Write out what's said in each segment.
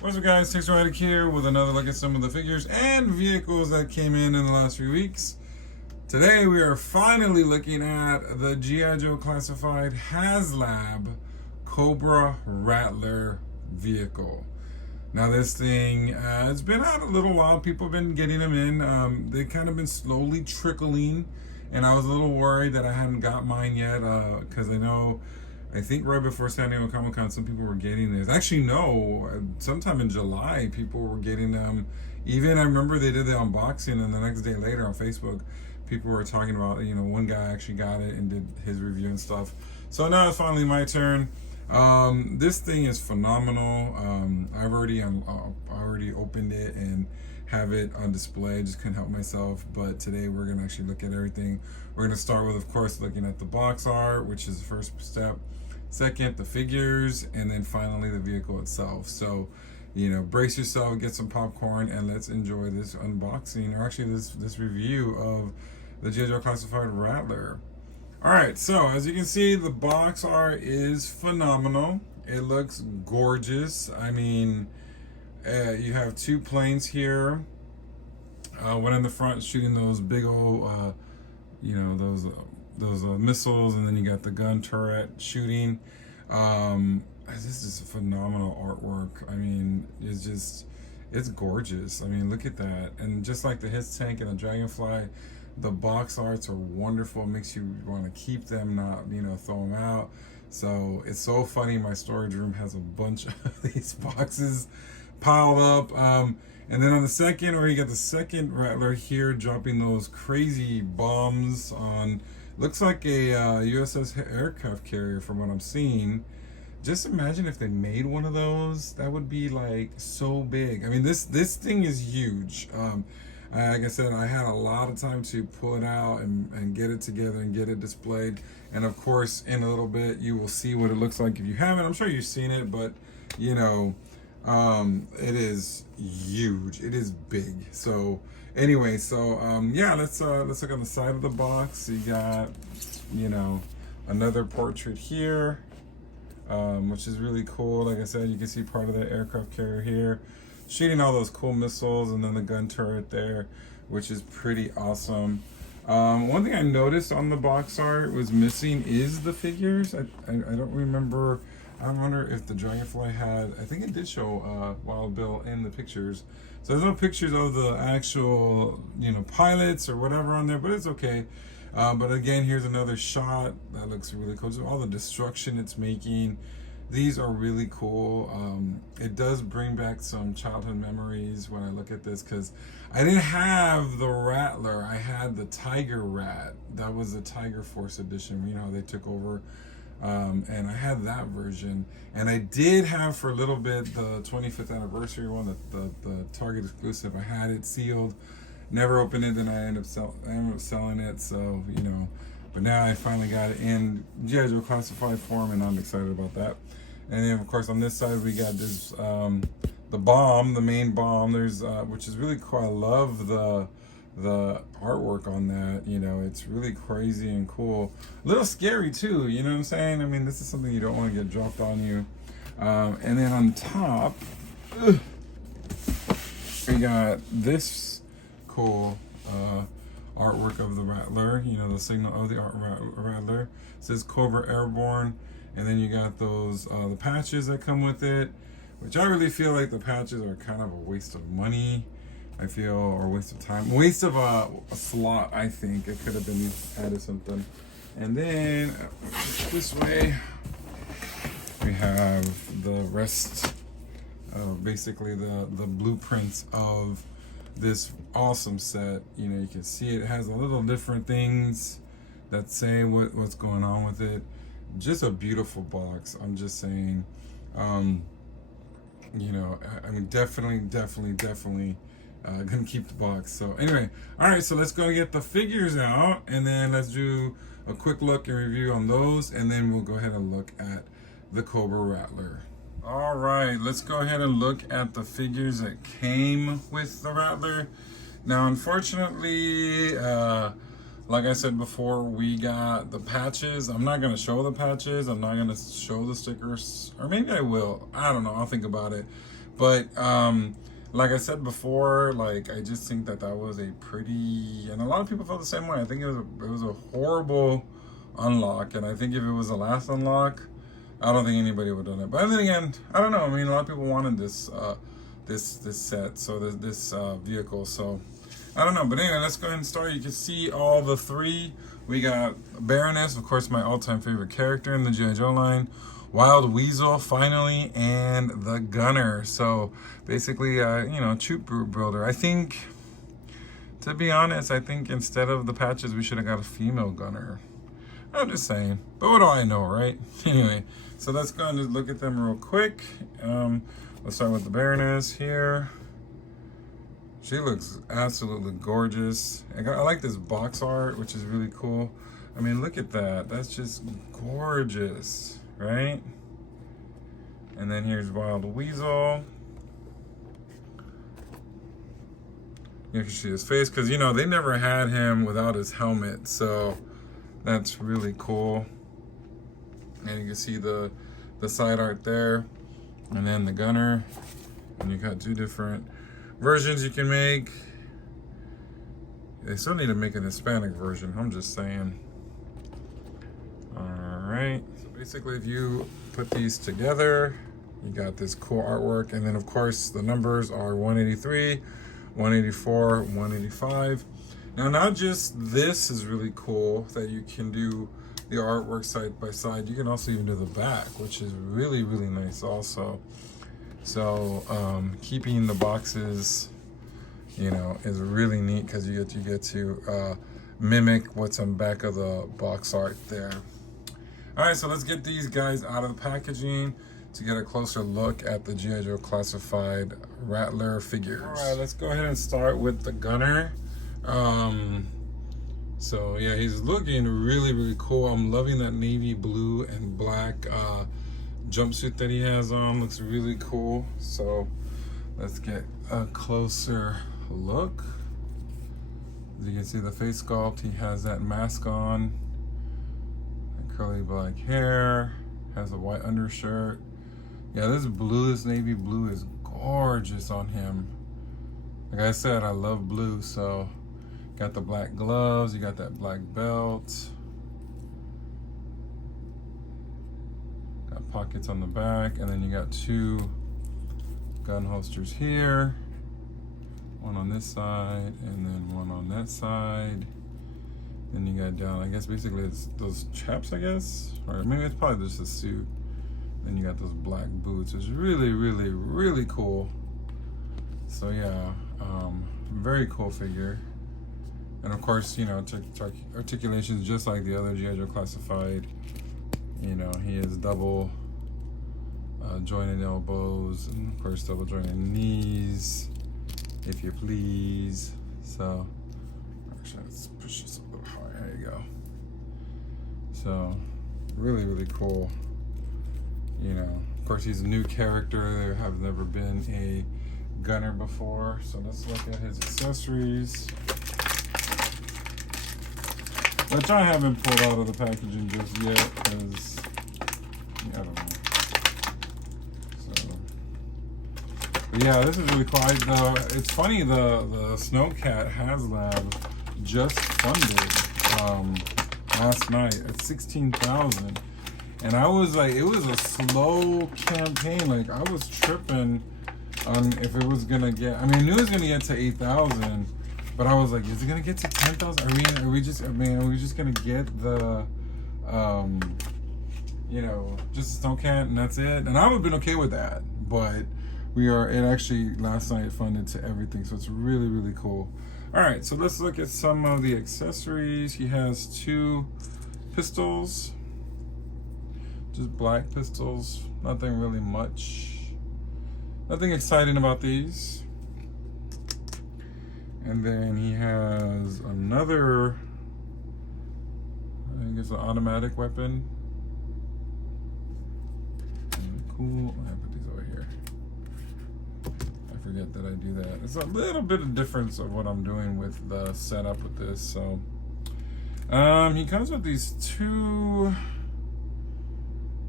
What's up, guys? Textmatic here with another look at some of the figures and vehicles that came in the last few weeks. Today we are finally looking at the G.I. Joe Classified Haslab Cobra Rattler vehicle. Now this thing, it's been out a little while. People have been getting them in. They've kind of been slowly trickling, and I was a little worried that I hadn't got mine yet because I think right before San Diego Comic-Con, some people were getting this. Actually, no, sometime in July, people were getting them. Even I remember they did the unboxing, and the next day later on Facebook, people were talking about, one guy actually got it and did his review and stuff. So now it's finally my turn. This thing is phenomenal. I've already opened it and have it on display. I just couldn't help myself. But today we're gonna actually look at everything. We're gonna start with, of course, looking at the box art, which is the first step. Second, the figures, and then finally the vehicle itself. So, brace yourself, get some popcorn, and let's enjoy this unboxing, or actually this review of the G.I. Joe Classified Rattler. All right, so as you can see, the box art is phenomenal. It looks gorgeous. I mean, you have two planes here. One in the front shooting those big old, those missiles, and then you got the gun turret shooting. This is phenomenal artwork. I mean, it's gorgeous. I mean, look at that. And just like the His Tank and the Dragonfly, the box arts are wonderful. It makes you want to keep them, not throw them out. So it's so funny. My storage room has a bunch of these boxes piled up. And then on the second, or you got the second Rattler here dropping those crazy bombs on, looks like a USS aircraft carrier from what I'm seeing. Just imagine if they made one of those. That would be like so big. I mean, this thing is huge. Like I said, I had a lot of time to pull it out and get it together and get it displayed. And of course, in a little bit, you will see what it looks like if you haven't. I'm sure you've seen it, but it is huge. It is big. So anyway, yeah, let's look on the side of the box. You got, another portrait here, which is really cool. Like I said, you can see part of the aircraft carrier here, shooting all those cool missiles, and then the gun turret there, which is pretty awesome. One thing I noticed on the box art was missing is the figures. I don't remember. I wonder if the Dragonfly had, I think it did show Wild Bill in the pictures. So there's no pictures of the actual, pilots or whatever on there, but it's okay. But again, here's another shot that looks really cool. So all the destruction it's making, these are really cool. It does bring back some childhood memories when I look at this, because I didn't have the Rattler. I had the Tiger Rat. That was the Tiger Force edition. How they took over. And I had that version, and I did have for a little bit the 25th anniversary one, the Target exclusive. I had it sealed, never opened it, then I ended up selling it. So but now I finally got it in G.I. Joe Classified form, and I'm excited about that. And then of course on this side we got this the bomb, the main bomb. There's which is really cool. I love the artwork on that. It's really crazy and cool, a little scary too, you know what I'm saying? I mean, this is something you don't want to get dropped on you. And then on top we got this cool artwork of the Rattler, the signal of the Rattler. It says Cobra Airborne, and then you got those the patches that come with it, which I really feel like the patches are kind of a waste of money, I feel, or waste of time, waste of a slot. I think it could have been added something. And then this way we have the rest of basically the blueprints of this awesome set. You can see it has a little different things that say what's going on with it. Just a beautiful box. I'm just saying, I mean, definitely gonna keep the box. So anyway, all right, so let's go get the figures out, and then let's do a quick look and review on those, and then we'll go ahead and look at the Cobra Rattler. All right, let's go ahead and look at the figures that came with the Rattler. Now, unfortunately, Like I said before, we got the patches. I'm not going to show the patches. I'm not going to show the stickers. Or maybe I will. I don't know. I'll think about it. But like I said before, like I just think that that was a pretty... And a lot of people felt the same way. I think it was a horrible unlock. And I think if it was the last unlock, I don't think anybody would have done it. But then again, I don't know. I mean, a lot of people wanted this this set, so this vehicle. So I don't know, but anyway, let's go ahead and start. You can see all the three. We got Baroness, of course, my all-time favorite character in the G.I. Joe line. Wild Weasel, finally, and the Gunner. So basically, you know, troop builder. I think, to be honest, I think instead of the patches, we should have got a female Gunner. I'm just saying. But what do I know, right? Anyway, so let's go and just look at them real quick. Let's start with the Baroness here. She looks absolutely gorgeous. I like this box art, which is really cool. I mean, look at that. That's just gorgeous, right? And then here's Wild Weasel. You can see his face, because, you know, they never had him without his helmet, so that's really cool. And you can see the side art there. And then the Gunner. And you got two different versions you can make. They still need to make an Hispanic version, I'm just saying. Alright, so basically if you put these together, you got this cool artwork, and then of course the numbers are 183, 184, 185. Now not just this is really cool that you can do the artwork side by side, you can also even do the back, which is really, really nice also. So keeping the boxes, you know, is really neat, because you get to mimic what's on the back of the box art there. All right, so let's get these guys out of the packaging to get a closer look at the G.I. Joe Classified Rattler figures. All right, let's go ahead and start with the Gunner. So yeah, he's looking really, really cool. I'm loving that navy blue and black jumpsuit that he has on. Looks really cool. So let's get a closer look. As you can see the face sculpt, he has that mask on, and curly black hair, has a white undershirt. Yeah, this navy blue is gorgeous on him. Like I said, I love blue. So got the black gloves, you got that black belt, got pockets on the back, and then you got two gun holsters here, one on this side and then one on that side. Then you got down, I guess basically it's those chaps, I guess, or maybe it's probably just a suit. Then you got those black boots. It's really, really, really cool. So yeah, very cool figure. And of course, you know, articulations just like the other G.I. Joe Classified. You know, he has double jointed elbows, and of course double jointed knees, if you please. So, actually, let's push this a little higher. There you go. So, really, really cool. You know, of course, he's a new character. There have never been a Gunner before. So let's look at his accessories, which I haven't pulled out of the packaging just yet, because I don't know. So, but yeah, this is really cool. It's funny, the Snowcat Haslab just funded last night at $16,000, and I was like, it was a slow campaign. Like I was tripping on if it was gonna get. I mean, I knew it was gonna get to 8,000. But I was like, is it gonna get to 10,000? Are we just gonna get the, you know, just a Snowcat and that's it? And I would have been okay with that. But it actually last night funded to everything. So it's really, really cool. All right, so let's look at some of the accessories. He has two pistols, just black pistols. Nothing really much. Nothing exciting about these. And then he has another, I guess, an automatic weapon. Cool. I put these over here. I forget that I do that. It's a little bit of difference of what I'm doing with the setup with this. So, He comes with these two.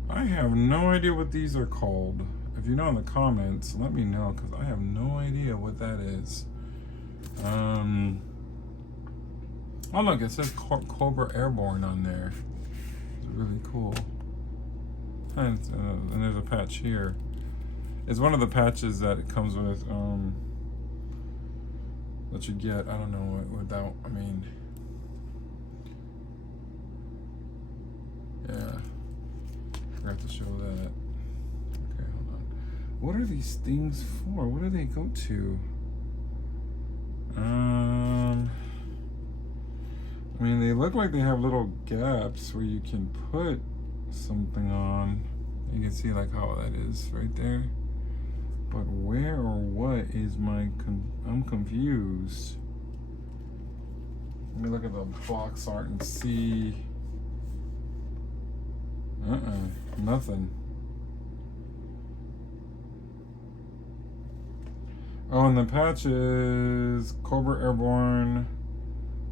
I have no idea what these are called. If you know in the comments, let me know, because I have no idea what that is. Oh look, it says Cobra Airborne on there. It's really cool. And there's a patch here. It's one of the patches that it comes with, that you get, I don't know, without, I mean, yeah, I have to show that. Okay, hold on. What are these things for? What do they go to? I mean, they look like they have little gaps where you can put something on. You can see like how that is right there. But where or what is I'm confused. Let me look at the box art and see. Nothing. Oh, and the patch is Cobra Airborne,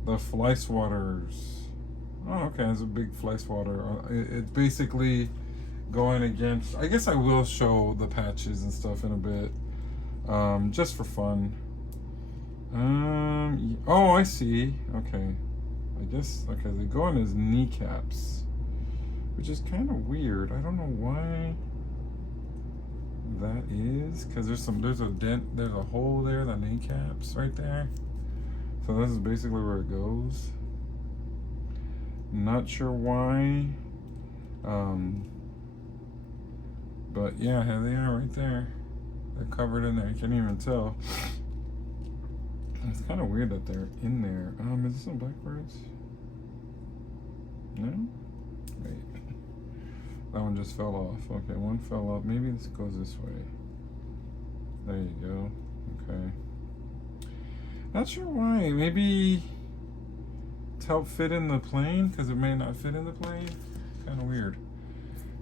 the fly swatters. Oh, okay, it's a big fly swatter. It's basically going against, I guess I will show the patches and stuff in a bit, just for fun. Oh, I see. Okay, I guess, okay, they go on his kneecaps, which is kind of weird. I don't know why that is, because there's a dent, there's a hole there, the kneecaps right there. So this is basically where it goes. Not sure why. But yeah, here they are right there. They're covered in there. You can't even tell. It's kind of weird that they're in there. Is this some blackbirds? No? Wait. That one just fell off. Okay, one fell off. Maybe this goes this way. There you go. Okay. Not sure why. Maybe to help fit in the plane, because it may not fit in the plane. Kind of weird.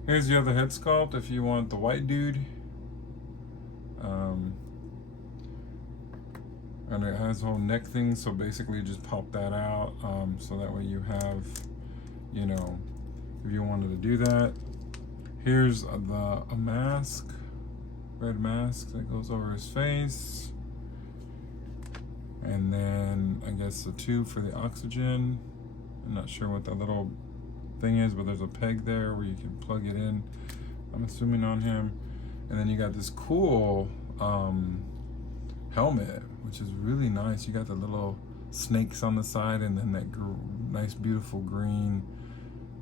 Here's the other head sculpt if you want the white dude. And it has a whole neck thing, so basically you just pop that out, so that way you have, you know, if you wanted to do that. Here's a mask, red mask that goes over his face. And then I guess a tube for the oxygen. I'm not sure what that little thing is, but there's a peg there where you can plug it in, I'm assuming, on him. And then you got this cool helmet, which is really nice. You got the little snakes on the side, and then that nice beautiful green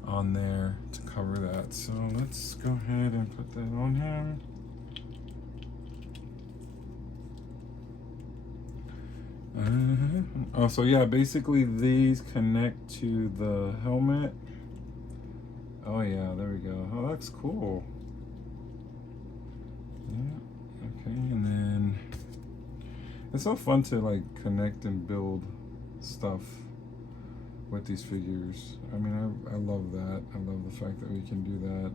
on there to cover that. So let's go ahead and put that on him. Oh, so yeah, basically these connect to the helmet. Oh yeah, there we go. Oh, that's cool. Yeah, okay, and then it's so fun to like connect and build stuff with these figures. I mean, I love that. I love the fact that we can do that.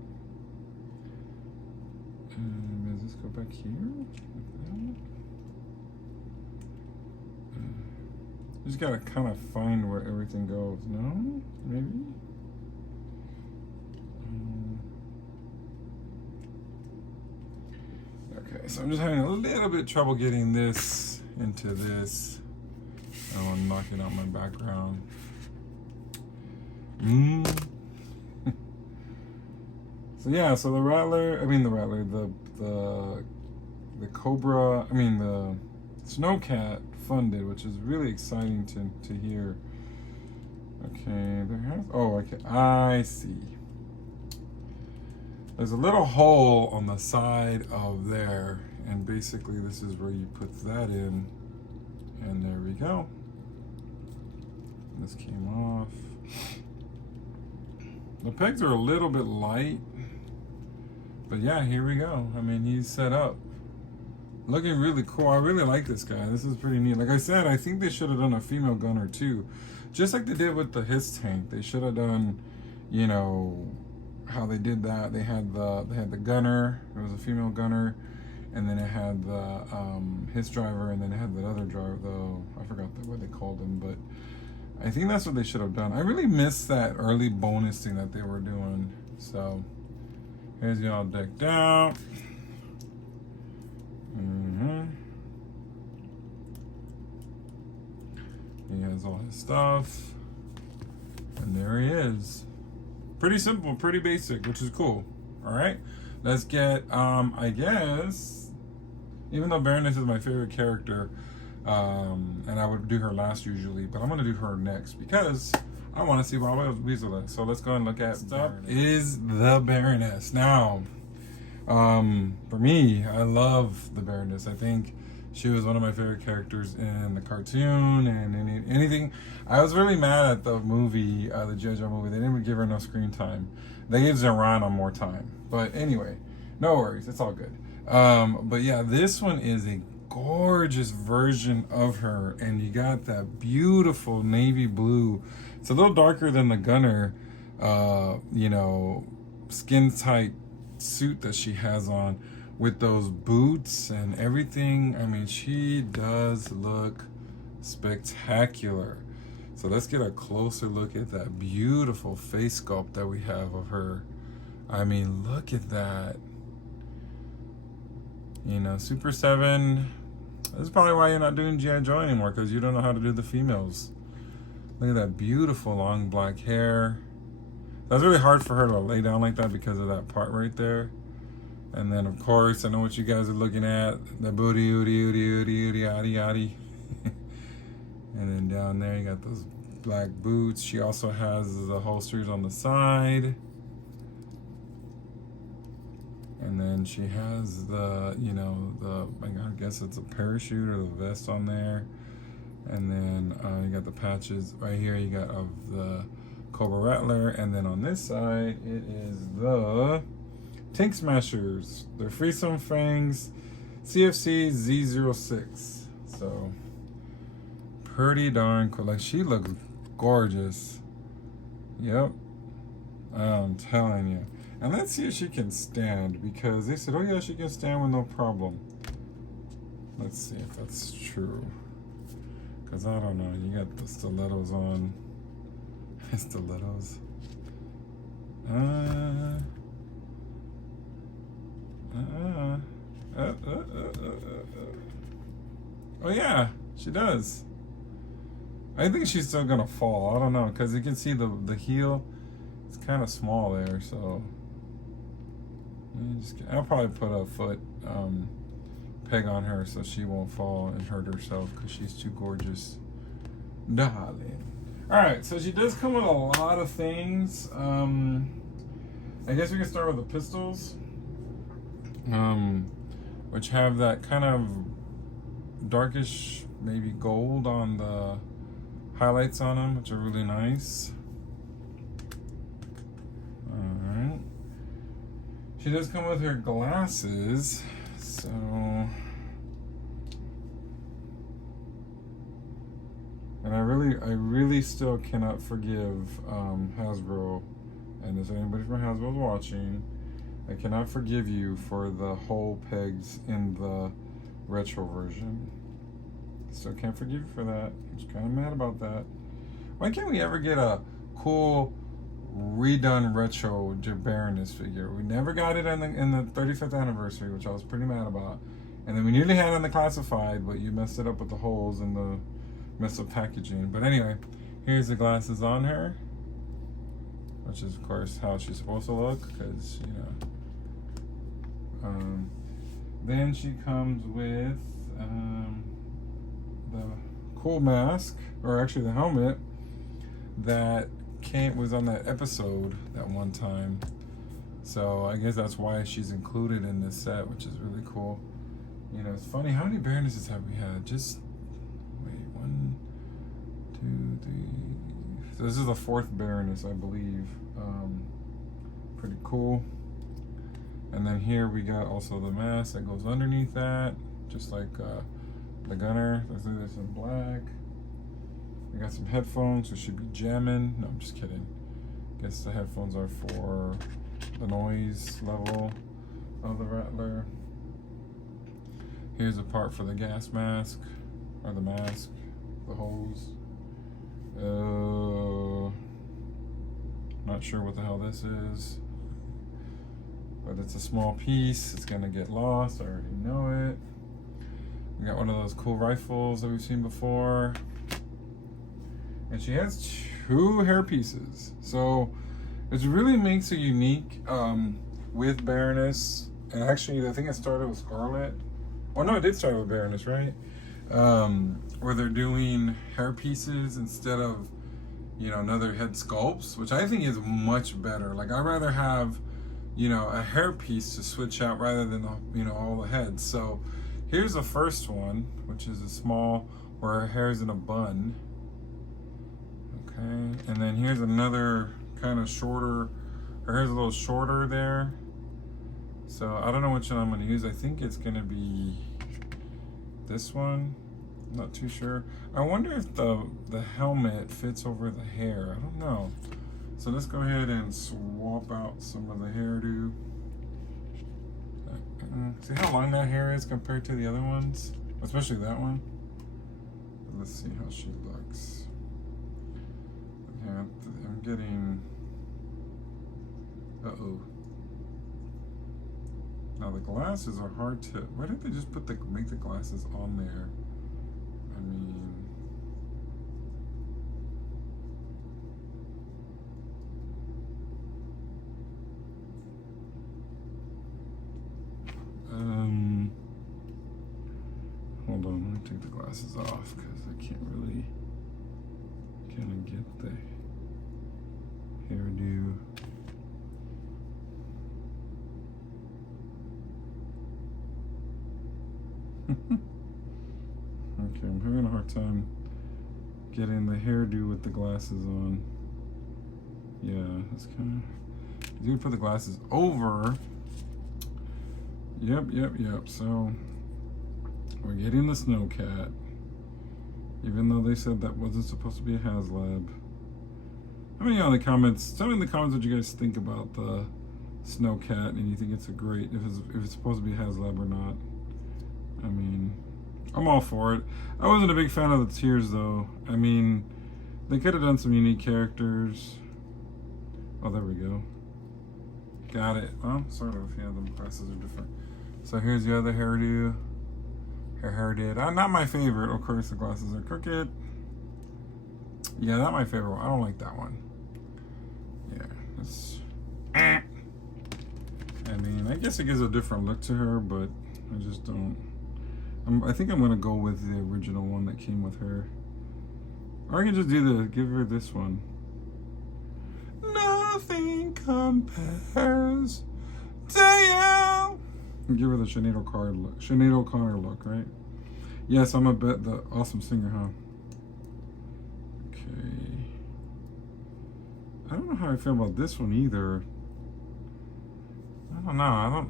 Does this go back here? Like that? Just gotta kind of find where everything goes. No? Maybe? Okay, so I'm just having a little bit of trouble getting this into this. Oh, I'm knocking out my background. So yeah, so the Cobra, the Snowcat funded, which is really exciting to hear. Okay, I see. There's a little hole on the side of there, and basically this is where you put that in, and there we go. This came off. The pegs are a little bit light, but yeah, here we go. I mean, he's set up. Looking really cool. I really like this guy. This is pretty neat. Like I said, I think they should have done a female gunner too. Just like they did with the Hiss tank. They should have done, you know, how they did that. They had the gunner. It was a female gunner, and then it had the Hiss driver, and then it had the other driver, though I forgot what they called him, but I think that's what they should have done. I really missed that early bonus thing that they were doing. So here's you all decked out. He has all his stuff. And there he is. Pretty simple, pretty basic, which is cool. Alright. Let's get, I guess, even though Baroness is my favorite character, and I would do her last usually, but I'm going to do her next because I want to see what Weasel is. So let's go and look at stuff. Is the Baroness. Now, for me, I love the Baroness. I think she was one of my favorite characters in the cartoon and anything. I was really mad at the movie, the G.I. Joe movie. They didn't even give her enough screen time. They gave Zorana more time. But anyway, no worries. It's all good. But yeah, this one is a gorgeous version of her. And you got that beautiful navy blue. It's a little darker than the Gunner, you know, skin tight suit that she has on. With those boots and everything, I mean, she does look spectacular. So let's get a closer look at that beautiful face sculpt that we have of her. I mean, look at that. You know, Super 7, this is probably why you're not doing G.I. Joe anymore, because you don't know how to do the females. Look at that beautiful long black hair. That's really hard for her to lay down like that because of that part right there. And then, of course, I know what you guys are looking at. The booty, yaddy. And then down there, you got those black boots. She also has the holsters on the side. And then she has the, you know, I guess it's a parachute or the vest on there. And then you got the patches right here. You got of the Cobra Rattler. And then on this side, it is the Tank Smashers. They're Freesome Fangs CFC Z06. So pretty darn cool. Like, she looks gorgeous. Yep. I'm telling you. And let's see if she can stand, because they said, oh yeah, she can stand with no problem. Let's see if that's true. Because I don't know. You got the stilettos on. Stilettos. Oh yeah, she does. I think she's still gonna fall. I don't know, because you can see the heel. It's kind of small there, so I'll probably put a foot peg on her so she won't fall and hurt herself, because she's too gorgeous, darling. All right, so she does come with a lot of things. I guess we can start with the pistols, which have that kind of darkish, maybe gold on the highlights on them, which are really nice. Alright. She does come with her glasses, so and I really still cannot forgive Hasbro, and if anybody from Hasbro is watching, I cannot forgive you for the hole pegs in the retro version. Still can't forgive you for that. I'm just kind of mad about that. Why can't we ever get a cool redone retro Baroness figure? We never got it in the 35th anniversary, which I was pretty mad about. And then we nearly had it in the classified, but you messed it up with the holes and the messed up packaging. But anyway, here's the glasses on her, which is of course how she's supposed to look, because you know. Then she comes with the cool mask, or actually the helmet that was on that episode that one time. So I guess that's why she's included in this set, which is really cool. You know, it's funny, how many Baronesses have we had? Just wait, 1, 2, 3. So this is the 4th Baroness, I believe. Pretty cool. And then here we got also the mask that goes underneath that, just like the Gunner. Let's do this in black. We got some headphones, which should be jamming. No, I'm just kidding. Guess the headphones are for the noise level of the Rattler. Here's a part for the gas mask, or the mask, the hose. not sure what the hell this is. But it's a small piece. It's gonna get lost. I already know it. We got one of those cool rifles that we've seen before. And she has 2 hair pieces. So it really makes it unique with Baroness. And actually, I think it started with Scarlet. Oh no, it did start with Baroness, right? Where they're doing hair pieces instead of, you know, another head sculpts, which I think is much better. Like, I'd rather have, you know, a hair piece to switch out rather than, you know, all the heads. So here's the first one, which is a small, where her hair's in a bun. Okay, and then here's another kind of shorter, her hair's a little shorter there. So I don't know which one I'm gonna use. I think it's gonna be this one. I'm not too sure. I wonder if the helmet fits over the hair. I don't know. So let's go ahead and swap out some of the hairdo. See how long that hair is compared to the other ones? Especially that one. Let's see how she looks. Yeah, I'm getting... Uh-oh. Now the glasses are hard to... Why didn't they just make the glasses on there? I mean... Hold on, let me take the glasses off because I can't really kind of get the hairdo. Okay, I'm having a hard time getting the hairdo with the glasses on. Yeah, that's kind of... You would put the glasses over. Yep. So we're getting the Snowcat, even though they said that wasn't supposed to be a Haslab. How many in the comments? Tell me in the comments what you guys think about the Snowcat, and you think it's a great, if it's supposed to be a Haslab or not. I mean, I'm all for it. I wasn't a big fan of the tears though. I mean, they could have done some unique characters. Oh, there we go. Got it. Oh, sort of. Yeah, the glasses are different. So here's the other hairdo. Her hair did. Not my favorite. Of course, the glasses are crooked. Yeah, not my favorite one. I don't like that one. Yeah, it's... I mean, I guess it gives a different look to her, but I just don't... I think I'm going to go with the original one that came with her. Or I can just give her this one. Nothing compares to you. Give her the Sinead O'Connor look, right? Yes, I'm a bit the awesome singer, huh? Okay. I don't know how I feel about this one either. I don't know.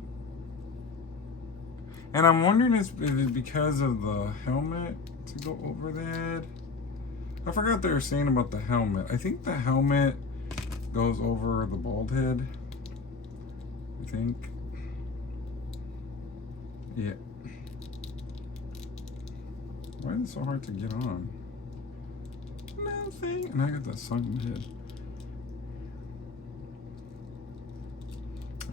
And I'm wondering if it's because of the helmet to go over that. I forgot what they were saying about the helmet. I think the helmet goes over the bald head. I think. Yeah. Why is it so hard to get on? Nothing. And I got that sunken head.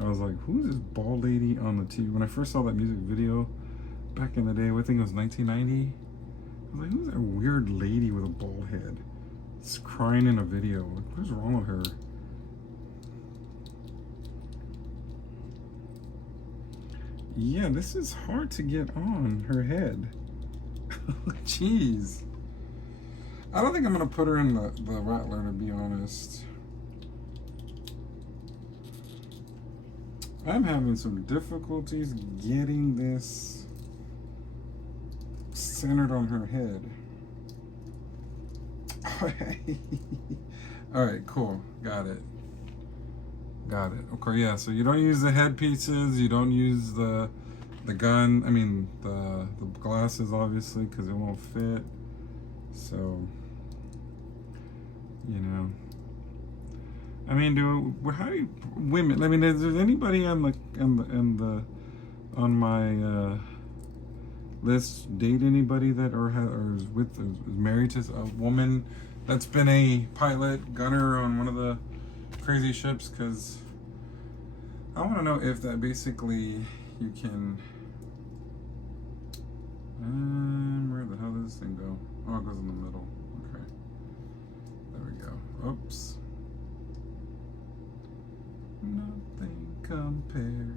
I was like, who's this bald lady on the TV? When I first saw that music video back in the day, I think it was 1990. I was like, who's that weird lady with a bald head? It's crying in a video. Like, what's wrong with her? Yeah, this is hard to get on her head. Jeez. I don't think I'm going to put her in the Rattler, to be honest. I'm having some difficulties getting this centered on her head. Alright, cool. Got it. Okay, yeah, so you don't use the head pieces, you don't use the gun, I mean the glasses obviously because it won't fit. So, you know, I mean, how do you, women, I mean, is there anybody on my list date anybody that or is married to a woman that's been a pilot gunner on one of the crazy ships, because I want to know if that basically you can. Where the hell does this thing go? Oh, it goes in the middle. Okay. There we go. Oops. Nothing compares.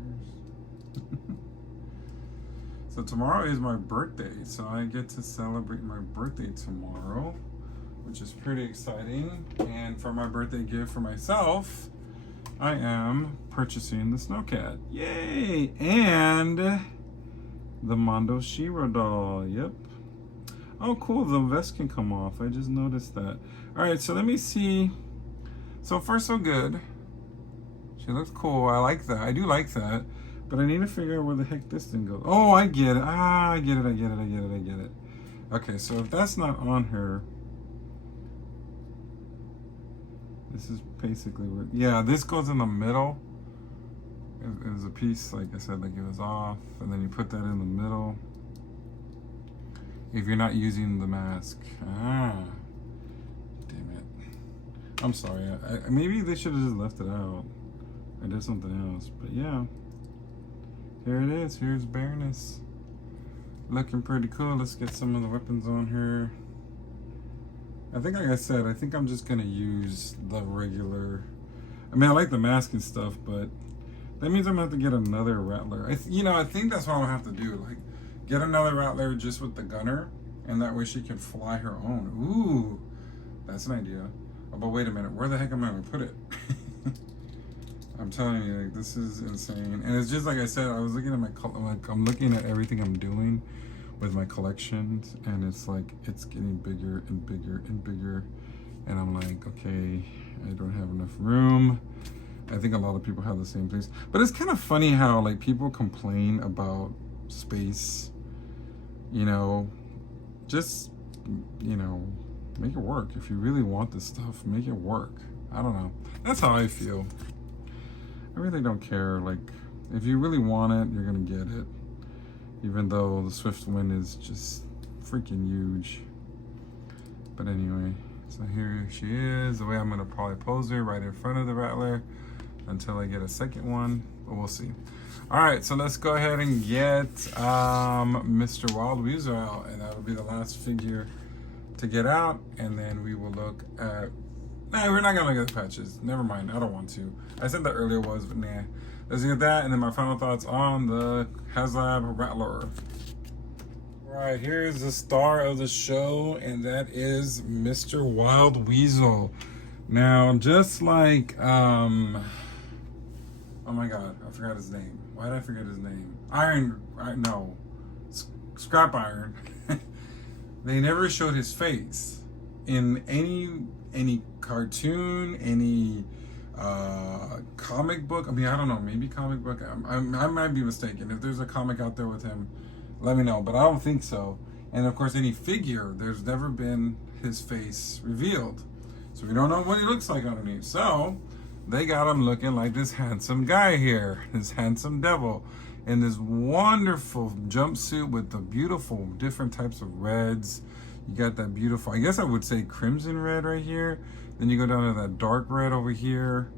So tomorrow is my birthday, so I get to celebrate my birthday tomorrow, which is pretty exciting. And for my birthday gift for myself, I am purchasing the Snowcat. Yay! And the Mondo Shiro doll. Yep. Oh, cool. The vest can come off. I just noticed that. All right, so let me see. So far, so good. She looks cool. I like that. I do like that. But I need to figure out where the heck this thing goes. Oh, I get it. I get it. Okay, so if that's not on her, this is basically what, yeah, this goes in the middle. It was a piece, like I said, like it was off, and then you put that in the middle. If you're not using the mask. Damn it. I'm sorry. Maybe they should have just left it out. I did something else, but yeah. Here it is. Here's Baroness. Looking pretty cool. Let's get some of the weapons on her. I think, like I said, I think I'm just gonna use the regular. I mean, I like the mask and stuff, but that means I'm gonna have to get another Rattler. I think that's what I'm gonna have to do. Like, get another Rattler just with the gunner, and that way she can fly her own. Ooh, that's an idea. Oh, but wait a minute, where the heck am I gonna put it? I'm telling you, like, this is insane. And it's just like I said, I was looking at I'm looking at everything I'm doing with my collections, and it's like, it's getting bigger and bigger and bigger. And I'm like, okay, I don't have enough room. I think a lot of people have the same place. But it's kind of funny how, like, people complain about space, you know, just, you know, make it work. If you really want this stuff, make it work. I don't know. That's how I feel. I really don't care. Like, if you really want it, you're gonna get it. Even though the Swift Wind is just freaking huge. But anyway, so here she is. The way I'm gonna probably pose her right in front of the Rattler until I get a second one, but we'll see. All right, so let's go ahead and get Mr. Wild Weasel out, and that'll be the last figure to get out, and then we will look at. Nah, we're not gonna look at the patches. Never mind, I don't want to. I said that earlier but nah. Let's get that, and then my final thoughts on the Haslab Rattler. Right, here's the star of the show, and that is Mr. Wild Weasel. Now, just like, oh my God, I forgot his name. Why did I forget his name? Scrap Iron. They never showed his face in any cartoon, any comic book. I mean, I don't know, maybe comic book. I might be mistaken. If there's a comic out there with him, let me know, but I don't think so. And of course, any figure, there's never been his face revealed. So we don't know what he looks like underneath. So they got him looking like this handsome guy here, this handsome devil, in this wonderful jumpsuit with the beautiful different types of reds. You got that beautiful, I guess I would say crimson red right here. Then you go down to that dark red over here.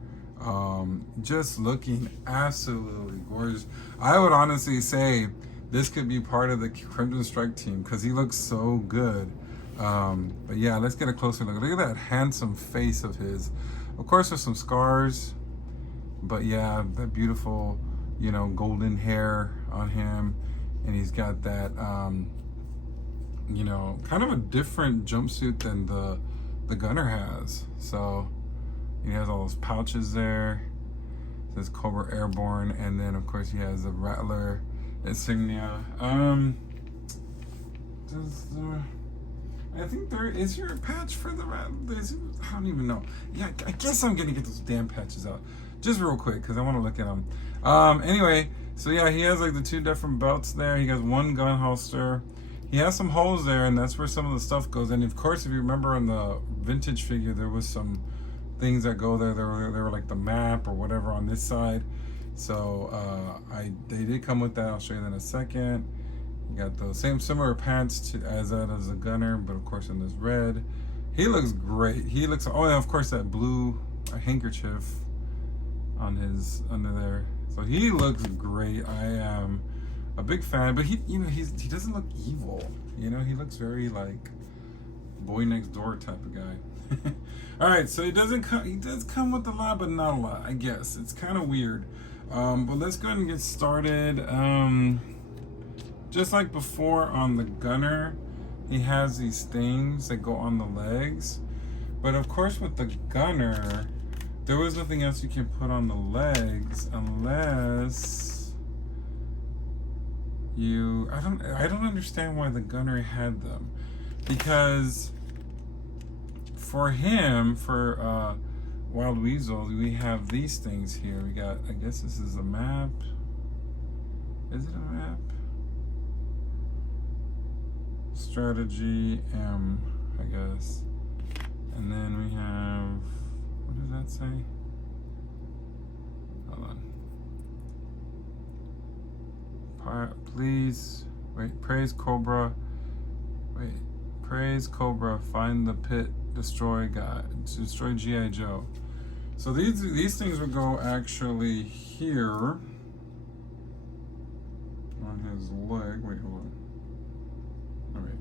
Just looking absolutely gorgeous. I would honestly say this could be part of the Crimson Strike team because he looks so good. But yeah, let's get a closer look. Look at that handsome face of his. Of course, there's some scars, but yeah, that beautiful, you know, golden hair on him. And he's got that, you know, kind of a different jumpsuit than the gunner has. So he has all those pouches there. It says Cobra Airborne, and then of course he has the Rattler insignia. I think there is your patch for the Rattler. I don't even know. Yeah, I guess I'm gonna get those damn patches out just real quick because I want to look at them. Anyway, so yeah, he has like the two different belts there. He has one gun holster. He has some holes there, and that's where some of the stuff goes. And of course, if you remember on the vintage figure, there was some things that go there. They were like the map or whatever on this side. So they did come with that. I'll show you that in a second. You got the similar pants as a gunner, but of course in this red. He looks great. He looks, oh, and of course that blue a handkerchief on his under there. So he looks great. I am a big fan, but he doesn't look evil. You know, he looks very like boy next door type of guy. All right, so he does come with a lot, but not a lot. I guess it's kind of weird. But let's go ahead and get started. Just like before on the gunner, he has these things that go on the legs. But of course with the gunner, there was nothing else you can put on the legs unless you, I don't understand why the gunner had them. Because for him, for Wild Weasel, we have these things here. We got, I guess this is a map. Is it a map? Strategy M, I guess. And then we have, what does that say? Hold on. Please, wait, praise Cobra. Wait, praise Cobra, find the pit, destroy G.I. Joe. So these things would go actually here on his leg. Wait, hold on. All right.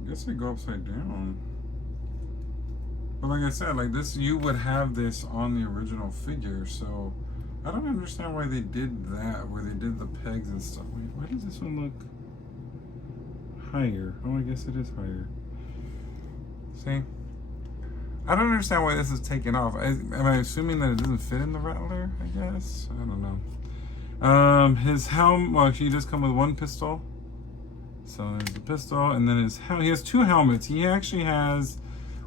I guess they go upside down. But like I said, like this, you would have this on the original figure. So I don't understand why they did that, where they did the pegs and stuff. Wait, why does this one look higher? Oh, I guess it is higher. See? I don't understand why this is taken off. Am I assuming that it doesn't fit in the Rattler, I guess? I don't know. His helm, well, he just come with one pistol. So there's the pistol, and then his helmet. He has two helmets. He actually has,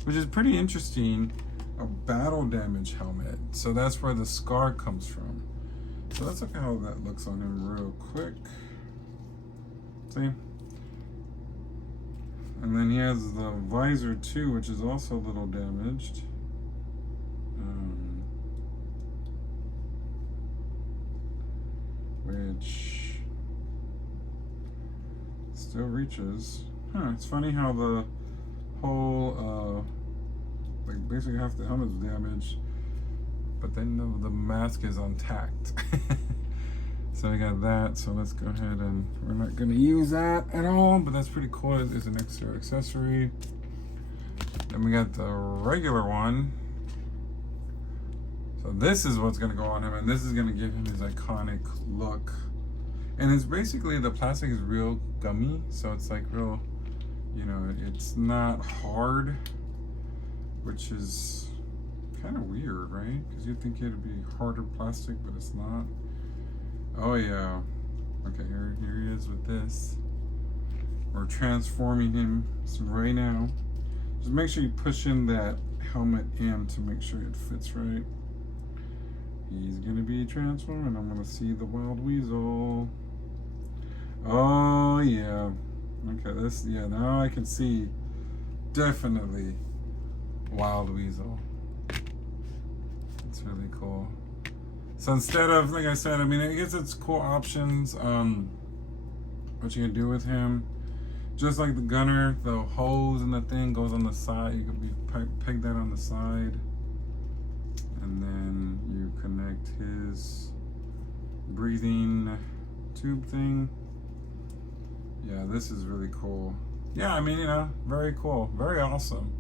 which is pretty interesting, a battle damage helmet. So that's where the scar comes from. So let's look at how that looks on him real quick. See? And then he has the visor too, which is also a little damaged. Which still reaches. Huh, it's funny how the whole, like basically half the helmet's damaged, but then the mask is intact. So I got that, so let's go ahead and, we're not gonna use that at all, but that's pretty cool. It's an extra accessory. Then we got the regular one. So this is what's gonna go on him, and this is gonna give him his iconic look. And it's basically, the plastic is real gummy, so it's like real, you know, it's not hard, which is kind of weird, right? Because you'd think it'd be harder plastic, but it's not. Oh yeah. Okay, here he is with this. We're transforming him right now. Just make sure you push in that helmet M to make sure it fits right. He's gonna be transforming. I'm gonna see the Wild Weasel. Oh yeah. Okay, this, yeah, now I can see definitely Wild Weasel. It's really cool. So instead of, like I said, I mean, I guess it's cool options, what you can do with him. Just like the gunner, the hose and the thing goes on the side. You can peg that on the side. And then you connect his breathing tube thing. Yeah, this is really cool. Yeah, I mean, you know, very cool. Very awesome.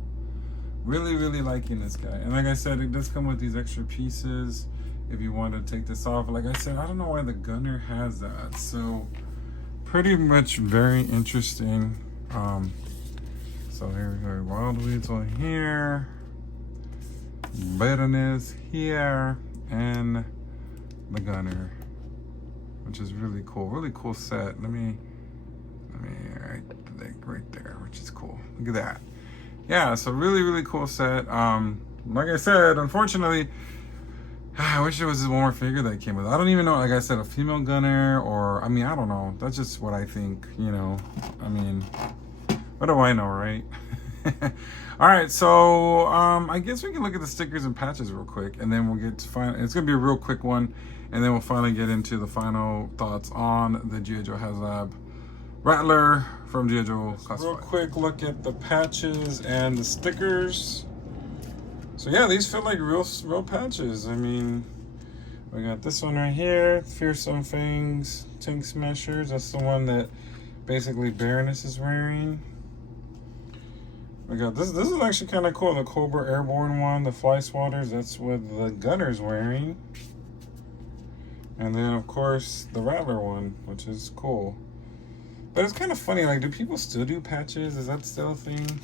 Really, really liking this guy. And like I said, it does come with these extra pieces if you want to take this off. Like I said, I don't know why the gunner has that. So pretty much very interesting. So here we go. Wild Weasel here. Baroness here. And the gunner, which is really cool. Really cool set. Let me right there, which is cool. Look at that. Yeah, so really, really cool set. Like I said, unfortunately, I wish there was one more figure that came with it. I don't even know, like I said, a female gunner, or, I mean, I don't know. That's just what I think, you know. I mean, what do I know, right? All right, so I guess we can look at the stickers and patches real quick, and then we'll get to it's going to be a real quick one, and then we'll finally get into the final thoughts on the G.I. Joe Haslab Rattler from G.I. Joe Classified. Real quick look at the patches and the stickers. So yeah, these feel like real patches. I mean, we got this one right here, Fearsome Fangs, Tank Smashers. That's the one that basically Baroness is wearing. We got this. This is actually kind of cool. The Cobra Airborne one, the Fly Swatters. That's what the Gunner's wearing. And then, of course, the Rattler one, which is cool. But it's kind of funny. Like, do people still do patches? Is that still a thing?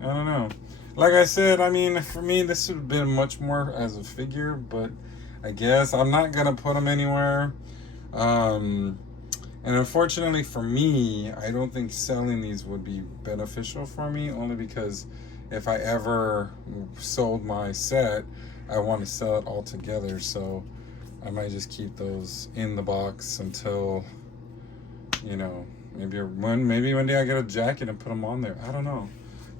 I don't know. Like I said, I mean, for me, this would have been much more as a figure. But I guess I'm not going to put them anywhere. And unfortunately for me, I don't think selling these would be beneficial for me, only because if I ever sold my set, I want to sell it all together. So I might just keep those in the box until, you know, maybe one day I get a jacket and put them on there. I don't know.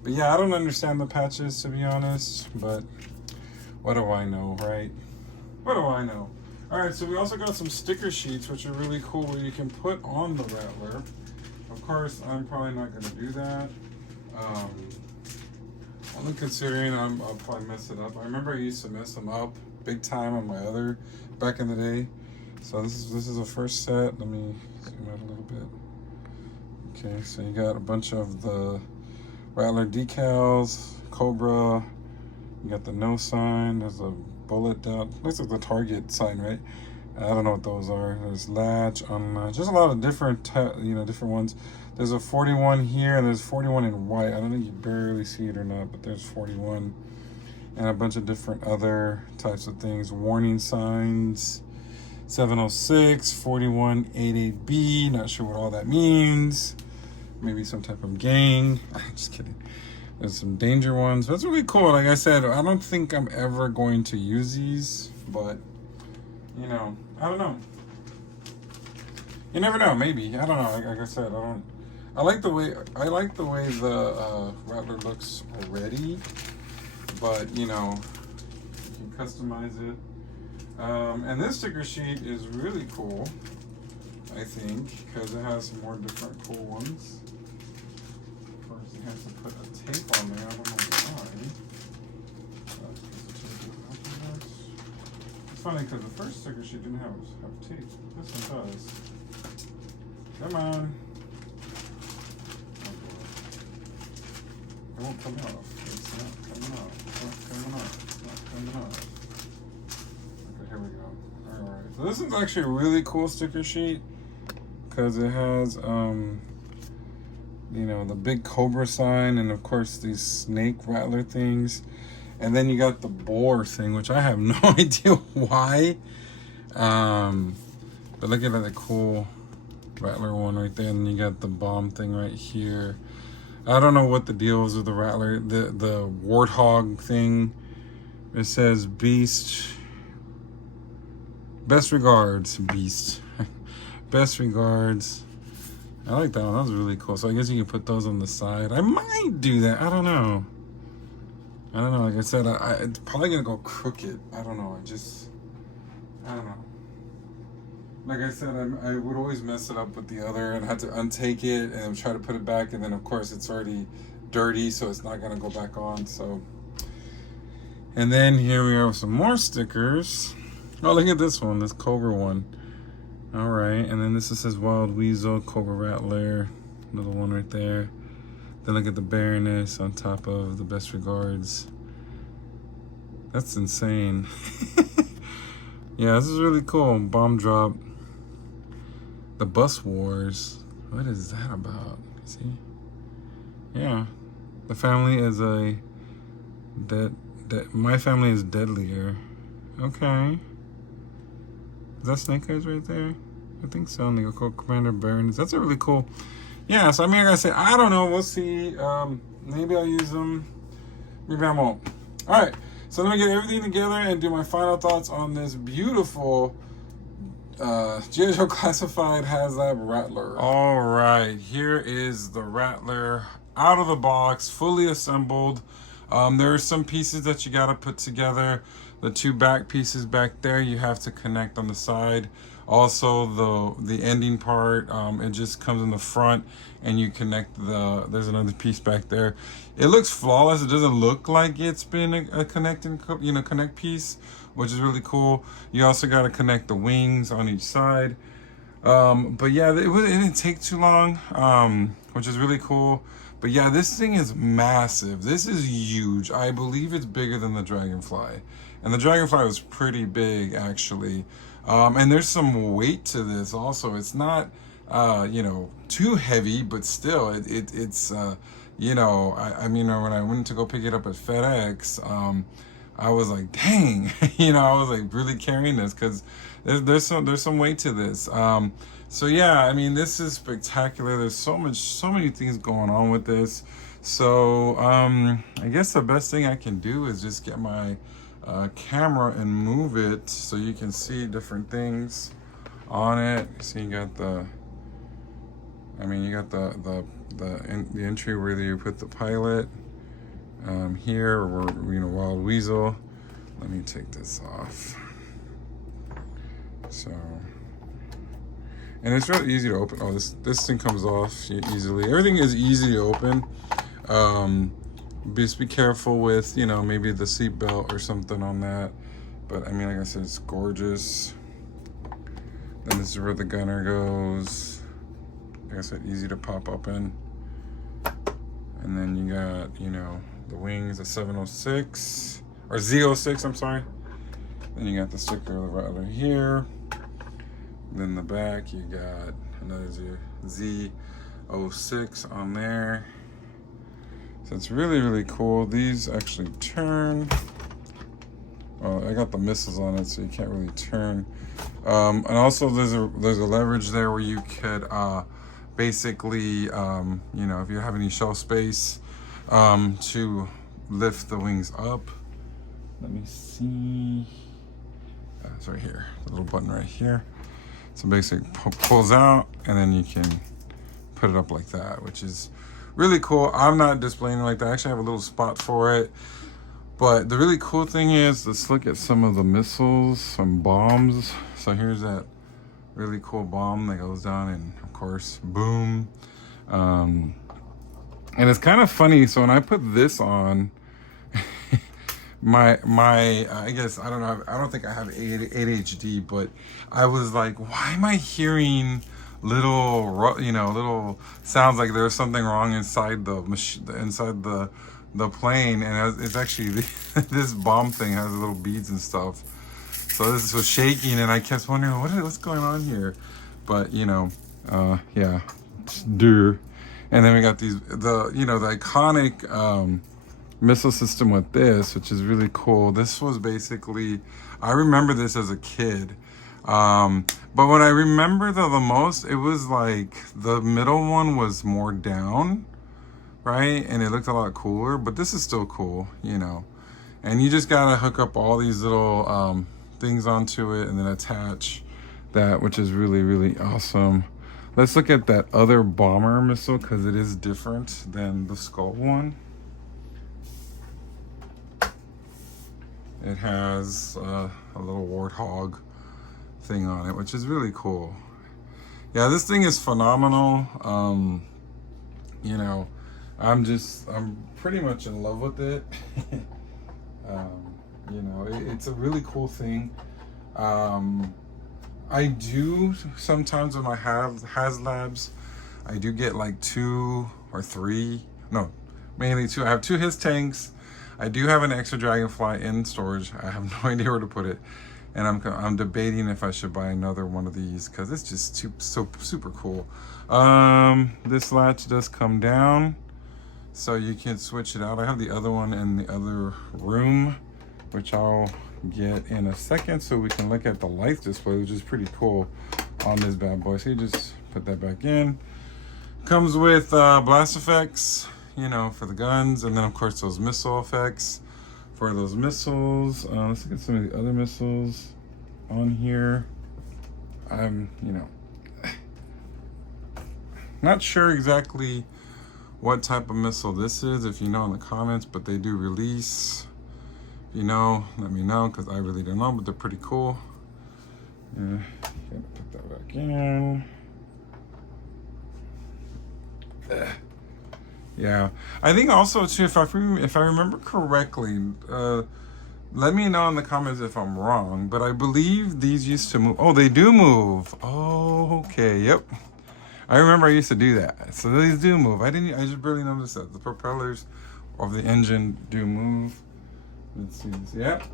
But yeah, I don't understand the patches, to be honest. But what do I know, right? What do I know? All right, so we also got some sticker sheets, which are really cool, where you can put on the Rattler. Of course, I'm probably not going to do that. Only considering I'll probably mess it up. I remember I used to mess them up big time on my other back in the day. So this is the first set. Let me zoom out a little bit. Okay, so you got a bunch of the Rattler decals, Cobra. You got the no sign. There's a bullet down. Looks like the target sign, right? I don't know what those are. There's latch, unlatch. Just a lot of different, different ones. There's a 41 here, and there's 41 in white. I don't think you barely see it or not, but there's 41. And a bunch of different other types of things. Warning signs. 706, 4188B. Not sure what all that means. Maybe some type of gang. Just kidding. There's some danger ones. That's really cool. Like I said, I don't think I'm ever going to use these, but you know, I don't know. You never know. Maybe, I don't know. Like I said, I like the way the Rattler looks already, but you know, you can customize it. And this sticker sheet is really cool, I think, because it has some more different cool ones. You have to put a tape on there. I don't know why. It's funny because the first sticker sheet didn't have tape. This one does. Come on. It won't come off. It's not coming off. It's not coming off. It's not coming off. Okay, here we go. Alright. So this is actually a really cool sticker sheet because it has you know, the big Cobra sign, and of course these snake Rattler things, and then you got the boar thing, which I have no idea why. But look at that cool Rattler one right there, and you got the bomb thing right here. I don't know what the deal is with the Rattler, the warthog thing. It says Beast. Best regards, Beast. Best regards. I like that one. That was really cool. So I guess you can put those on the side. I might do that. I don't know. Like I said, it's probably going to go crooked. I don't know. I don't know. Like I said, I would always mess it up with the other and have to untake it and try to put it back. And then, of course, it's already dirty, so it's not going to go back on. So, and then here we are with some more stickers. Oh, look at this one. This Cobra one. All right, and then this says Wild Weasel, Cobra Rattler, little one right there. Then look at the Baroness on top of the best regards. That's insane. Yeah, this is really cool. Bomb drop. The Bus Wars. What is that about? See? Yeah. The family is my family is deadlier. Okay. Is that Snake Eyes right there? I think so. And they go Commander Baroness. That's a really cool. Yeah, so I mean, like I said, I don't know. We'll see. Maybe I'll use them. Maybe I won't. All right. So let me get everything together and do my final thoughts on this beautiful G.I. Joe Classified Haslab Rattler. All right. Here is the Rattler out of the box, fully assembled. There are some pieces that you got to put together. The two back pieces back there you have to connect on the side. Also, the ending part, it just comes in the front, and you connect there's another piece back there. It looks flawless. It doesn't look like it's been a connect piece, which is really cool. You also got to connect the wings on each side. But yeah, it didn't take too long, which is really cool. But yeah, this thing is massive. This is huge. I believe it's bigger than the Dragonfly. And the Dragonfly was pretty big, actually. And there's some weight to this also. It's not, too heavy, but still, it's, I mean, when I went to go pick it up at FedEx, I was like, dang, I was like really carrying this because there's some weight to this. So yeah, I mean, this is spectacular. There's so many things going on with this. So I guess the best thing I can do is just get my camera and move it so you can see different things on it. So you got the entry where you put the pilot here, or Wild Weasel. Let me take this off. So, and it's really easy to open. Oh, this thing comes off easily. Everything is easy to open. Just be careful with, maybe the seat belt or something on that. But I mean, like I said, it's gorgeous. Then this is where the gunner goes. Like I said, easy to pop open. And then you got, the wings, the 706 or Z06, I'm sorry. Then you got the sticker of the Rattler here. Then the back, you got another Z06 on there. So it's really, really cool. These actually turn. Well, I got the missiles on it, so you can't really turn. And also there's a leverage there where you could basically, if you have any shelf space, to lift the wings up. Let me see. It's right here, the little button right here. So basically pulls out, and then you can put it up like that, which is really cool. I'm not displaying it like that. I actually have a little spot for it. But the really cool thing is, let's look at some of the missiles, some bombs. So here's that really cool bomb that goes down, and of course, boom. And it's kind of funny. So when I put this on, my I guess, I don't know, I don't think I have ADHD, but I was like, why am I hearing little sounds like there's something wrong inside the machine, inside the plane? And it's actually this bomb thing has little beads and stuff. So this was shaking, and I kept wondering what's going on here. But yeah, and then we got the iconic missile system with this, which is really cool. This was basically, I remember this as a kid. But what I remember the most, it was like the middle one was more down, right? And it looked a lot cooler, but this is still cool, And you just gotta hook up all these little things onto it and then attach that, which is really, really awesome. Let's look at that other bomber missile, because it is different than the skull one. It has a little warthog thing on it, which is really cool. Yeah, this thing is phenomenal. I'm pretty much in love with it. It's a really cool thing. I do sometimes with my Haslabs, I do get like 2 or 3, no, mainly 2. I have 2 his tanks. I do have an extra Dragonfly in storage. I have no idea where to put it, and I'm debating if I should buy another one of these, because it's just so super cool. This latch does come down, so you can switch it out. I have the other one in the other room, which I'll get in a second, so we can look at the light display, which is pretty cool on this bad boy. So you just put that back in. Comes with blast effects, for the guns, and then of course those missile effects for those missiles. Let's look at some of the other missiles on here. I'm, not sure exactly what type of missile this is, if you know in the comments, but they do release. If you know, let me know, because I really don't know, but they're pretty cool. Yeah, gotta put that back in. Yeah, I think also too, if I remember correctly, let me know in the comments if I'm wrong, but I believe these used to move. Oh, they do move. Oh, okay, yep. I remember I used to do that. So these do move. I just barely noticed that. The propellers of the engine do move. Let's see this. Yep.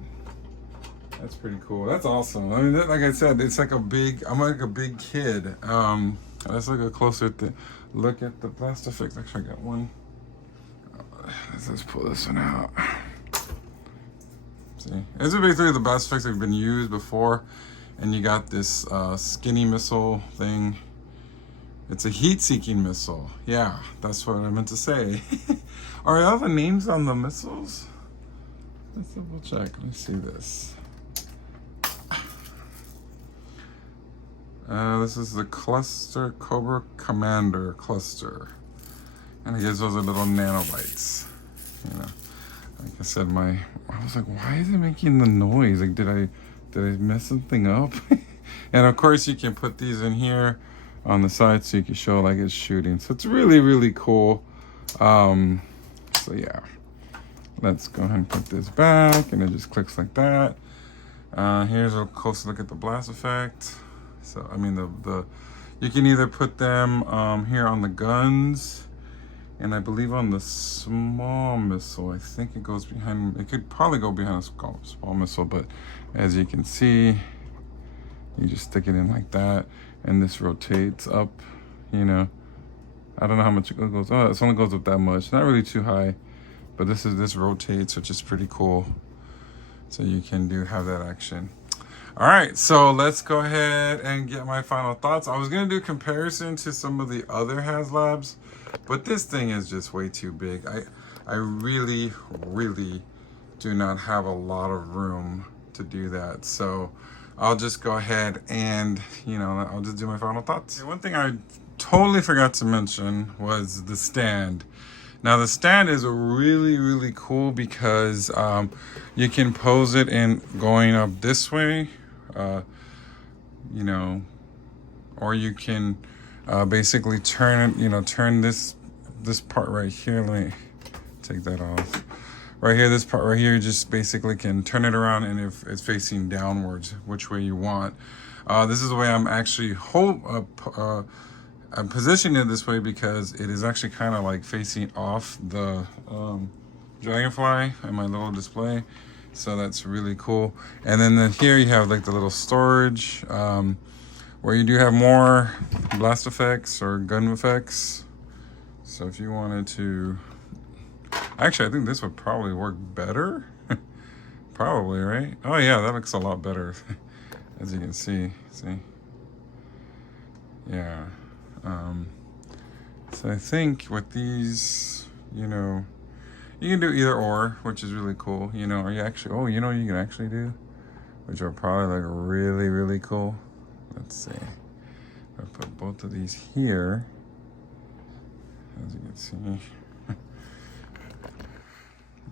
That's pretty cool. That's awesome. I mean, like I said, it's like I'm like a big kid. Let's look a closer look at the Plastifix. Actually, I got one. Let's just pull this one out. See, this is basically the Plastifix that have been used before, and you got this skinny missile thing. It's a heat-seeking missile. Yeah, that's what I meant to say. Are all the names on the missiles? Let's double check. Let me see this. This is the cluster Cobra Commander cluster, and it gives those little nanobites. You know, like I said, I was like, why is it making the noise? Like, did I mess something up? And of course, you can put these in here on the side so you can show like it's shooting. So it's really, really cool. So yeah, let's go ahead and put this back, and it just clicks like that. Here's a close look at the blast effect. So I mean, you can either put them here on the guns, and I believe on the small missile. I think it goes behind. It could probably go behind a small missile, but as you can see, you just stick it in like that, and this rotates up. You know, I don't know how much it goes. Oh, it only goes up that much. Not really too high, but this rotates, which is pretty cool. So you can have that action. All right, so let's go ahead and get my final thoughts. I was gonna do a comparison to some of the other Haslabs, but this thing is just way too big. I really, really do not have a lot of room to do that. So I'll just go ahead and, I'll just do my final thoughts. One thing I totally forgot to mention was the stand. Now the stand is really, really cool because you can pose it in going up this way, or you can basically turn it, turn this part right here. Let me take that off. Right here, this part right here, you just basically can turn it around, and if it's facing downwards, which way you want. This is the way I'm actually I'm positioning it this way because it is actually kind of like facing off the Dragonfly and my little display. So that's really cool. And then here you have like the little storage where you do have more blast effects or gun effects. So if you wanted to, actually I think this would probably work better. Probably, right? Oh yeah, that looks a lot better. As you can see. Yeah. So I think with these, you can do either or, which is really cool. Or you actually, you can actually do, which are probably like really, really cool. Let's see. I'll put both of these here, as you can see.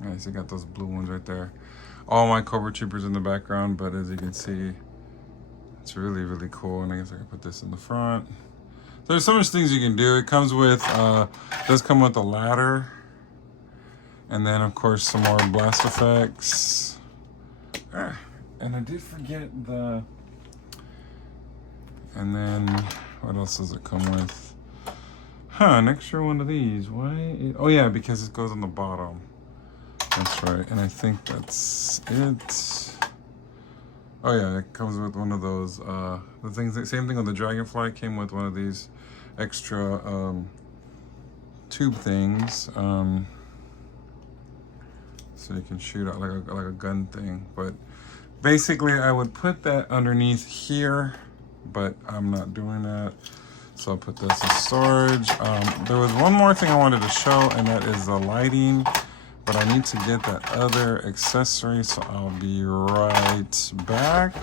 Nice, I got those blue ones right there. All my Cobra Troopers in the background, but as you can see, it's really, really cool. And I guess I can put this in the front. So there's so much things you can do. It comes with, does come with a ladder. And then, of course, some more blast effects. And I did forget and then, what else does it come with? An extra one of these. Why? Oh, yeah, because it goes on the bottom. That's right. And I think that's it. Oh, yeah, it comes with one of those. Same thing with the Dragonfly. Came with one of these extra tube things. So you can shoot out like a gun thing. But basically I would put that underneath here, but I'm not doing that. So I'll put this in storage. There was one more thing I wanted to show, and that is the lighting, but I need to get that other accessory, so I'll be right back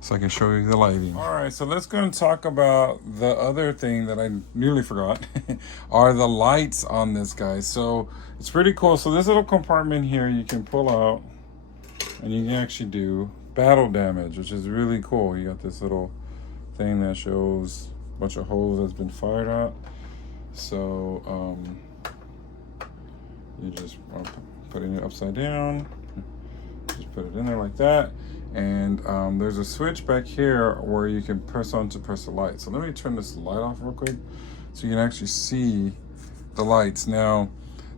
so I can show you the lighting. All right, so let's go and talk about the other thing that I nearly forgot are the lights on this guy. So it's pretty cool. So this little compartment here you can pull out, and you can actually do battle damage, which is really cool. You got this little thing that shows a bunch of holes that's been fired at. So you just putting it upside down, just put it in there like that. And there's a switch back here where you can press on to press the light. So let me turn this light off real quick so you can actually see the lights. Now,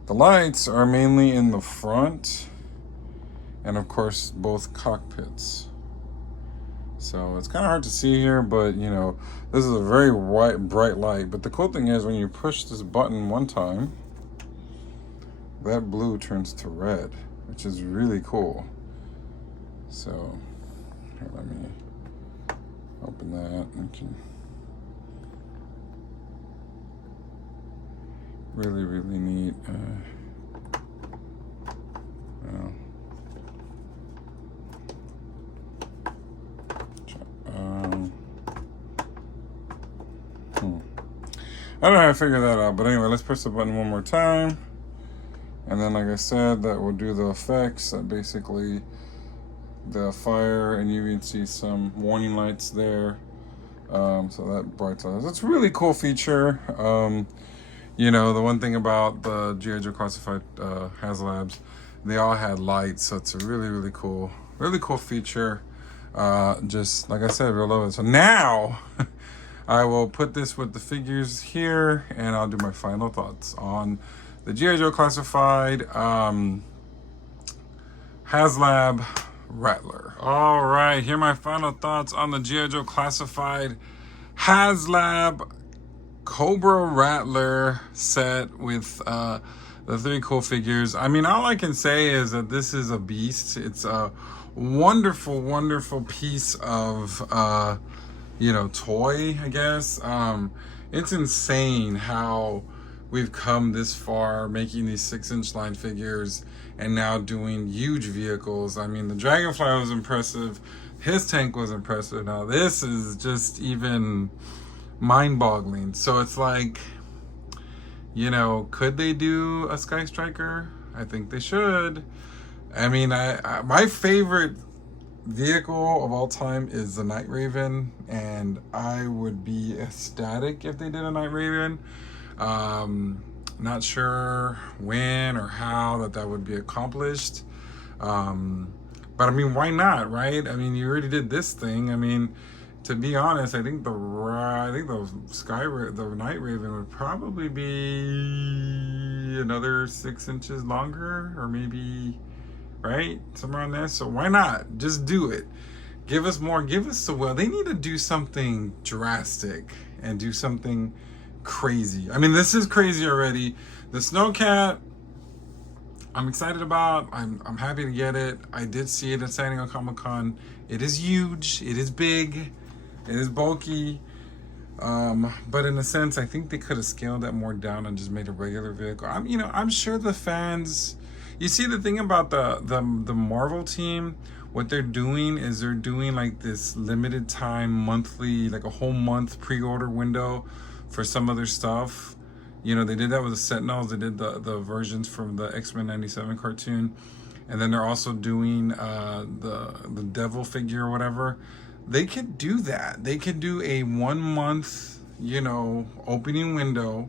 the lights are mainly in the front and of course both cockpits. So it's kind of hard to see here, but you know, this is a very bright light. But the cool thing is when you push this button one time, that blue turns to red, which is really cool. So here, let me open that. Okay. Really, really neat. Well, I don't know how to figure that out, but anyway, let's press the button one more time. And then, like I said, that will do the effects. That basically the fire, and you can see some warning lights there. So that bright lights. It's a really cool feature. You know, the one thing about the G.I. Joe Classified Haslabs, they all had lights, so it's a really cool feature. Just like I said, real love it. So now I will put this with the figures here, and I'll do my final thoughts on the G.I. Joe Classified Haslab Rattler. All right, here are my final thoughts on the G.I. Joe Classified Haslab Cobra Rattler set with the 3 cool figures. I mean, all I can say is that this is a beast. It's a wonderful piece of you know, toy, I guess. It's insane how we've come this far making these 6-inch line figures and now doing huge vehicles. I mean, the Dragonfly was impressive, his tank was impressive. Now this is just even mind-boggling. So it's like, you know, could they do a Sky Striker? I think they should. I mean, I my favorite vehicle of all time is the Night Raven, and I would be ecstatic if they did a Night Raven. Not sure when or how that would be accomplished, but I mean, why not, right? I mean, you already did this thing. I mean, to be honest, I think the Night Raven would probably be another 6 inches longer, or maybe, right, somewhere on there. So why not just do it? Give us more, give us the will. They need to do something drastic and do something crazy. I mean, this is crazy already. The Snowcat, I'm excited about. I'm happy to get it. I did see it at San Diego Comic-Con. It is huge, it is big, it is bulky, but in a sense, I think they could have scaled that more down and just made a regular vehicle. I'm sure the fans. You see, the thing about the Marvel team, what they're doing is they're doing like this limited time monthly, like a whole month pre-order window for some of their stuff. You know, they did that with the Sentinels. They did the versions from the X-Men 97 cartoon. And then they're also doing the Devil figure or whatever. They could do that. They could do a 1 month, you know, opening window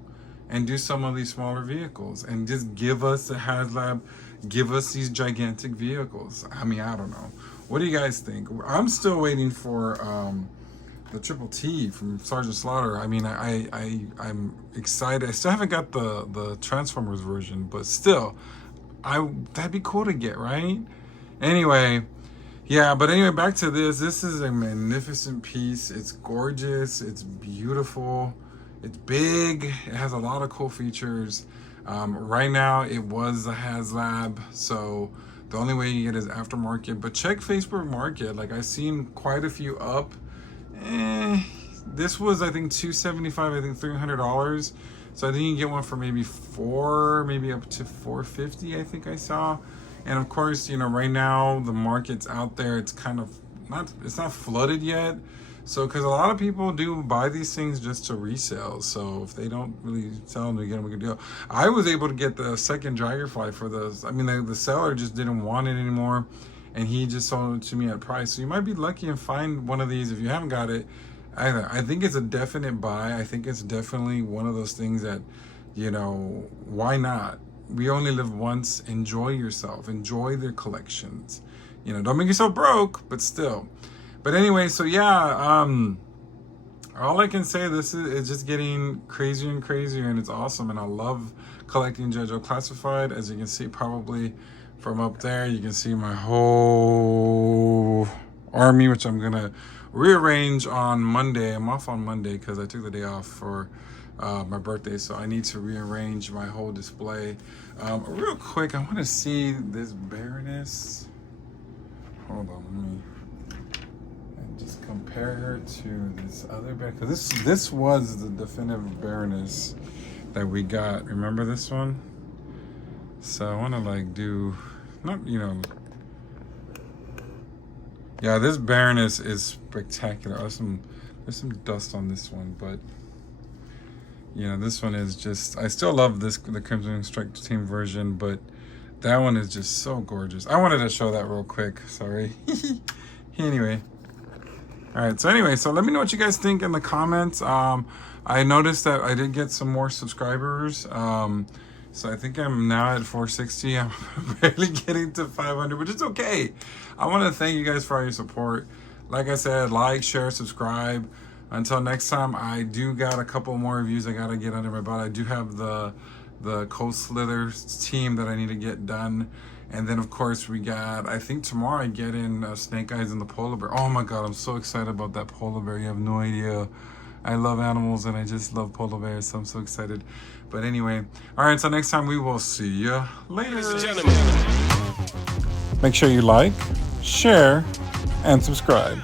and do some of these smaller vehicles and just give us the Haslab, give us these gigantic vehicles. I mean, I don't know. What do you guys think? I'm still waiting for the Triple T from Sergeant Slaughter. I mean, I'm excited. I still haven't got the Transformers version, but still, that'd be cool to get, right? Anyway, yeah, but anyway, back to this. This is a magnificent piece. It's gorgeous. It's beautiful. It's big. It has a lot of cool features. Right now, it was a HasLab, so the only way you get is aftermarket. But check Facebook Market. Like, I've seen quite a few up. This was, I think, $275. I think $300. So I think you can get one for maybe maybe up to $450. I think I saw. And of course, you know, right now the market's out there. It's kind of it's not flooded yet. So, because a lot of people do buy these things just to resell. So if they don't really sell them, they get them a good deal. I was able to get the second Dragonfly for the, I mean, the seller just didn't want it anymore. and he just sold it to me at price. So you might be lucky and find one of these if you haven't got it. I think it's a definite buy. I think it's definitely one of those things that, you know, why not? We only live once. Enjoy yourself. Enjoy their collections. You know, don't make yourself broke, but still. But anyway, so yeah, all I can say, this is just getting crazier and crazier, and it's awesome. And I love collecting JoJo Classified. As you can see, probably from up there, you can see my whole army, which I'm gonna rearrange on Monday. I'm off on Monday because I took the day off for my birthday, so I need to rearrange my whole display. Real quick, I want to see this Baroness. Hold on, let me just compare her to this other Baroness, because this was the definitive Baroness that we got. Remember this one? So I want to like do, not, you know, yeah, this Baroness is spectacular. There's some dust on this one, but you know, this one is just, I still love the Crimson Strike Team version, but that one is just so gorgeous. I wanted to show that real quick. Sorry. Anyway. All right. So anyway, so let me know what you guys think in the comments. I noticed that I did get some more subscribers. So I think I'm now at 460. I'm barely getting to 500, which is okay. I want to thank you guys for all your support. Like I said, like, share, subscribe. Until next time, I do got a couple more reviews I got to get under my belt. I do have the Coast Slither team that I need to get done. And then, of course, we got, I think tomorrow I get in Snake Eyes and the Polar Bear. Oh my God, I'm so excited about that Polar Bear. You have no idea. I love animals and I just love polar bears, so I'm so excited. But anyway, all right, until next time, we will see you later. Ladies and gentlemen, make sure you like, share, and subscribe.